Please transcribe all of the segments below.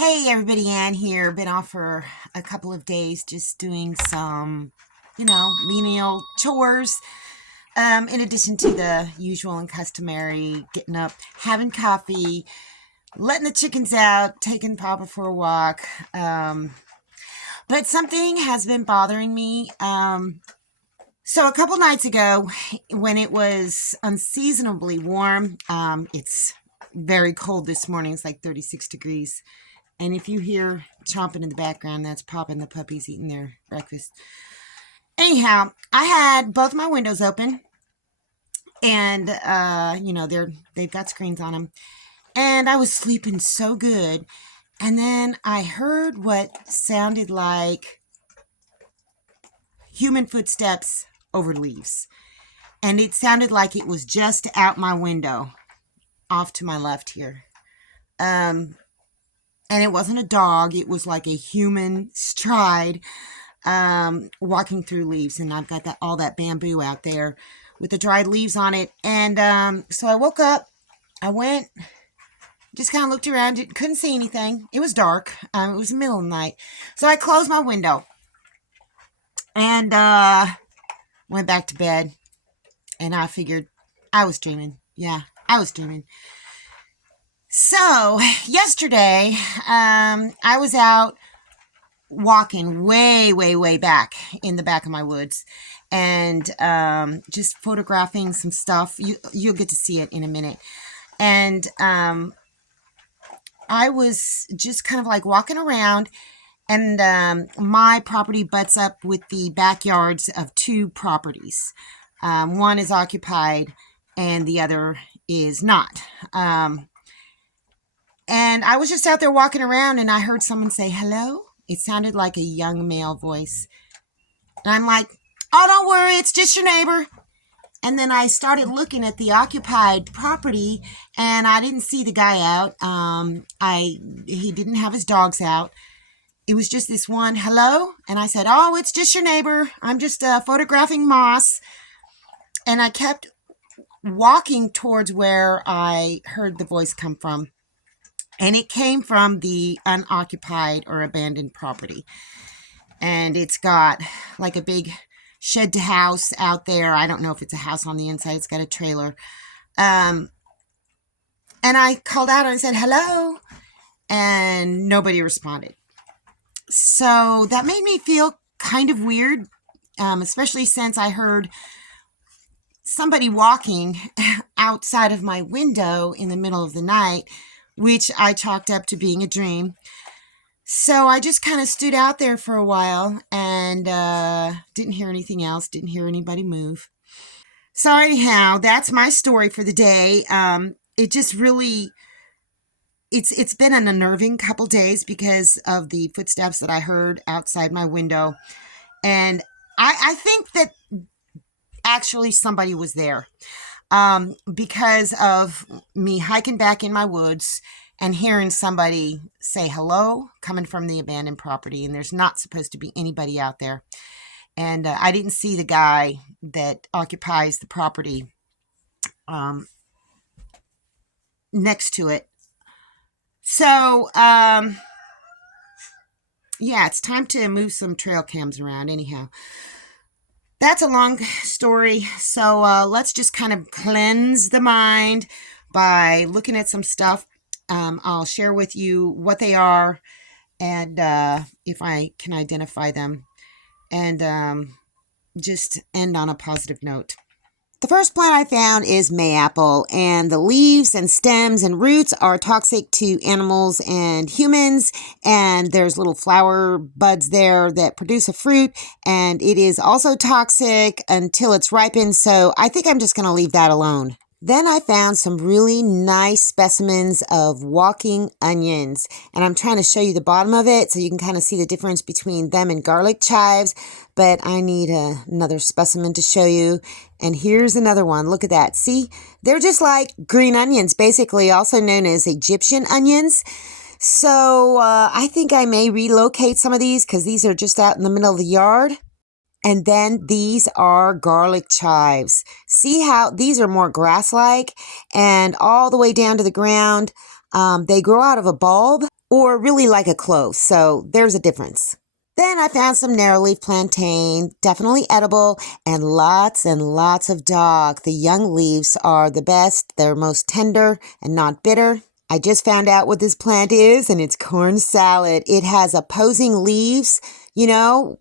Hey everybody, Ann here. Been off for a couple of days just doing some, menial chores. In addition to the usual and customary getting up, having coffee, letting the chickens out, taking Papa for a walk. But something has been bothering me. So a couple nights ago, when it was unseasonably warm, it's very cold this morning. It's like 36 degrees. And if you hear chomping in the background, that's Papa and the puppies eating their breakfast. Anyhow, I had both my windows open, and they've got screens on them, and I was sleeping so good, and then I heard what sounded like human footsteps over leaves, and it sounded like it was just out my window, off to my left here. And it wasn't a dog. It was like a human stride walking through leaves. And I've got all that bamboo out there with the dried leaves on it. And so I woke up. I went, just kind of looked around. Couldn't see anything. It was dark. It was the middle of the night. So I closed my window and went back to bed. And I figured I was dreaming. Yeah, I was dreaming. So, yesterday, I was out walking way back in the back of my woods and just photographing some stuff. You'll get to see it in a minute. And I was just kind of like walking around, and my property butts up with the backyards of two properties. One is occupied and the other is not. And I was just out there walking around, and I heard someone say, hello. It sounded like a young male voice. And I'm like, oh, don't worry, it's just your neighbor. And then I started looking at the occupied property, and I didn't see the guy out. He didn't have his dogs out. It was just this one, hello. And I said, oh, it's just your neighbor. I'm just photographing moss. And I kept walking towards where I heard the voice come from. And it came from the unoccupied or abandoned property. And it's got like a big shed to house out there. I don't know if it's a house on the inside. It's got a trailer. And I called out and I said, hello. And nobody responded. So that made me feel kind of weird, especially since I heard somebody walking outside of my window in the middle of the night, which I chalked up to being a dream. So I just kind of stood out there for a while and didn't hear anything else, didn't hear anybody move. So anyhow, that's my story for the day. It just really, it's been an unnerving couple days because of the footsteps that I heard outside my window. And I think that actually somebody was there. Because of me hiking back in my woods and hearing somebody say hello coming from the abandoned property, and there's not supposed to be anybody out there. And I didn't see the guy that occupies the property next to it. So, yeah, it's time to move some trail cams around anyhow. That's a long story, so let's just kind of cleanse the mind by looking at some stuff. I'll share with you what they are and if I can identify them, and just end on a positive note. The first plant I found is mayapple, and the leaves and stems and roots are toxic to animals and humans, and there's little flower buds there that produce a fruit, and it is also toxic until it's ripened, so I think I'm just going to leave that alone. Then I found some really nice specimens of walking onions, and I'm trying to show you the bottom of it so you can kind of see the difference between them and garlic chives, but I need another specimen to show you. And here's another one. Look at that. See, they're just like green onions, basically, also known as Egyptian onions. So I think I may relocate some of these because these are just out in the middle of the yard. And then these are garlic chives. See how these are more grass-like and all the way down to the ground. They grow out of a bulb. or really like a clove. So there's a difference. Then I found some narrow-leaf plantain, definitely edible, and lots of dog. The young leaves are the best. They're most tender and not bitter. I just found out what this plant is, and it's corn salad. It has opposing leaves,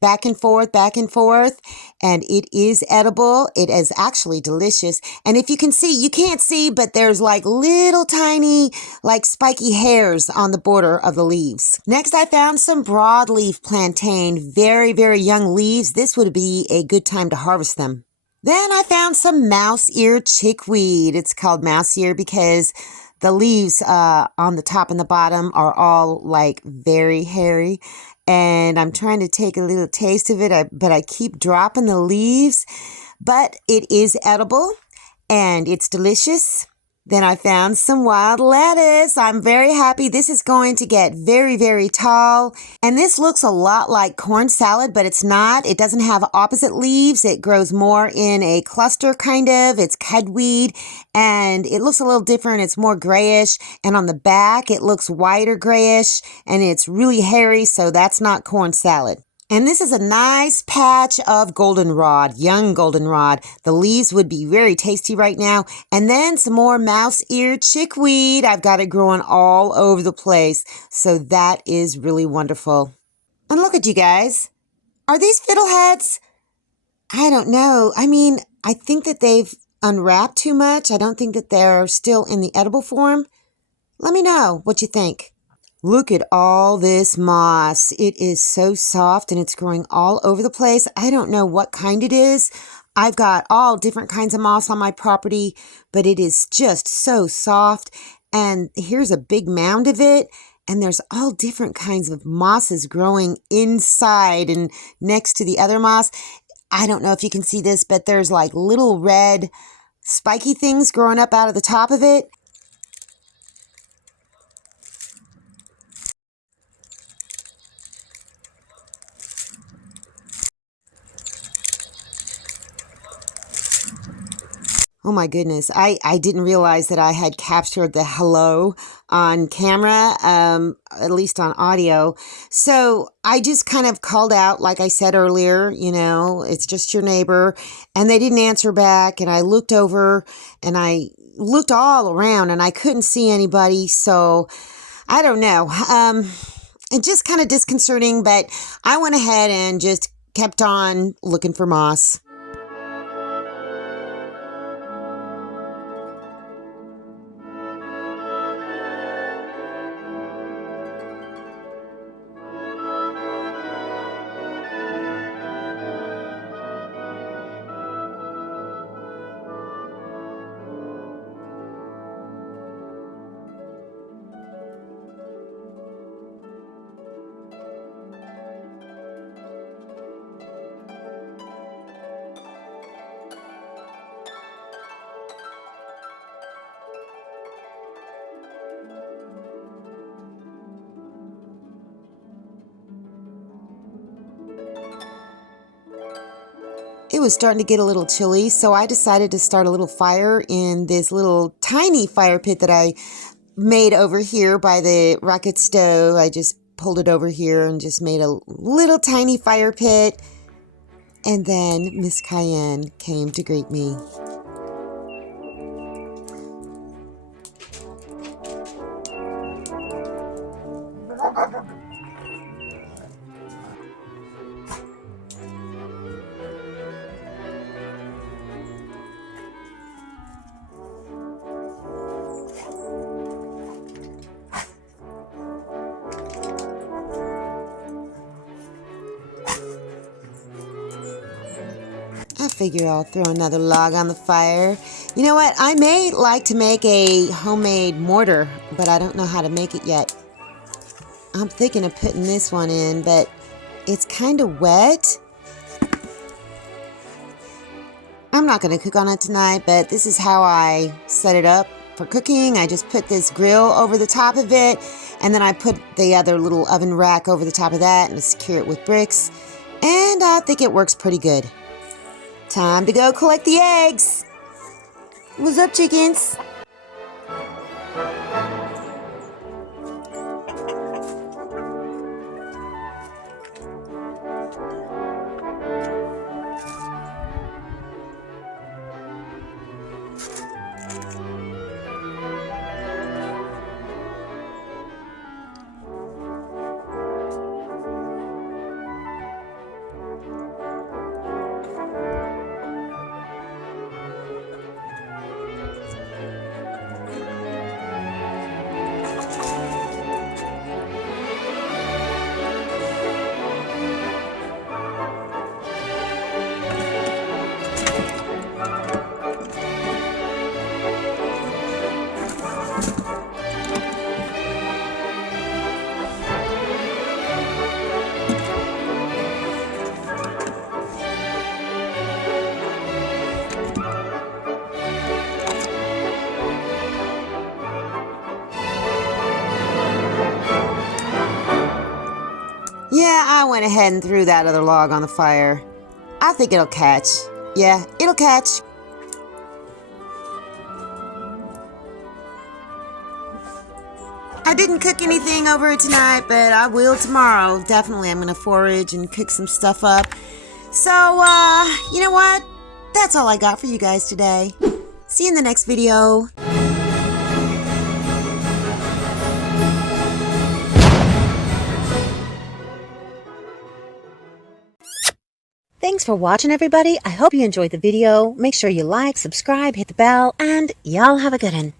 back and forth, and it is edible. It is actually delicious. And if you can see, you can't see, but there's like little tiny, like spiky hairs on the border of the leaves. Next, I found some broadleaf plantain, very, very young leaves. This would be a good time to harvest them. Then I found some mouse-ear chickweed. It's called mouse-ear because the leaves on the top and the bottom are all like very hairy. And I'm trying to take a little taste of it, but I keep dropping the leaves. But it is edible and it's delicious. Then I found some wild lettuce. I'm very happy. This is going to get very, very tall. And this looks a lot like corn salad, but it's not. It doesn't have opposite leaves. It grows more in a cluster kind of. It's cudweed and it looks a little different. It's more grayish. And on the back, it looks whiter grayish and it's really hairy. So that's not corn salad. And this is a nice patch of goldenrod, young goldenrod. The leaves would be very tasty right now. And then some more mouse-ear chickweed. I've got it growing all over the place. So that is really wonderful. And look at you guys. Are these fiddleheads? I don't know. I mean, I think that they've unwrapped too much. I don't think that they're still in the edible form. Let me know what you think. Look at all this moss. It is so soft and it's growing all over the place. I don't know what kind it is. I've got all different kinds of moss on my property, but it is just so soft. And here's a big mound of it. And there's all different kinds of mosses growing inside and next to the other moss. I don't know if you can see this, but there's like little red spiky things growing up out of the top of it. Oh my goodness. I didn't realize that I had captured the hello on camera, at least on audio. So I just kind of called out, like I said earlier, it's just your neighbor. And they didn't answer back. And I looked over and I looked all around and I couldn't see anybody. So I don't know. It's just kind of disconcerting, but I went ahead and just kept on looking for moss. It was starting to get a little chilly, so I decided to start a little fire in this little tiny fire pit that I made over here by the rocket stove. I just pulled it over here and just made a little tiny fire pit. And then Miss Cayenne came to greet me. I figure I'll throw another log on the fire. You know what? I may like to make a homemade mortar, but I don't know how to make it yet. I'm thinking of putting this one in, but it's kind of wet. I'm not going to cook on it tonight, but this is how I set it up for cooking. I just put this grill over the top of it, and then I put the other little oven rack over the top of that and secure it with bricks. And I think it works pretty good. Time to go collect the eggs. What's up, chickens? Yeah, I went ahead and threw that other log on the fire. I think it'll catch. Yeah, it'll catch. I didn't cook anything over it tonight, but I will tomorrow. Definitely, I'm going to forage and cook some stuff up. So, you know what? That's all I got for you guys today. See you in the next video. Thanks for watching, everybody. I hope you enjoyed the video. Make sure you like, subscribe, hit the bell, and y'all have a good one.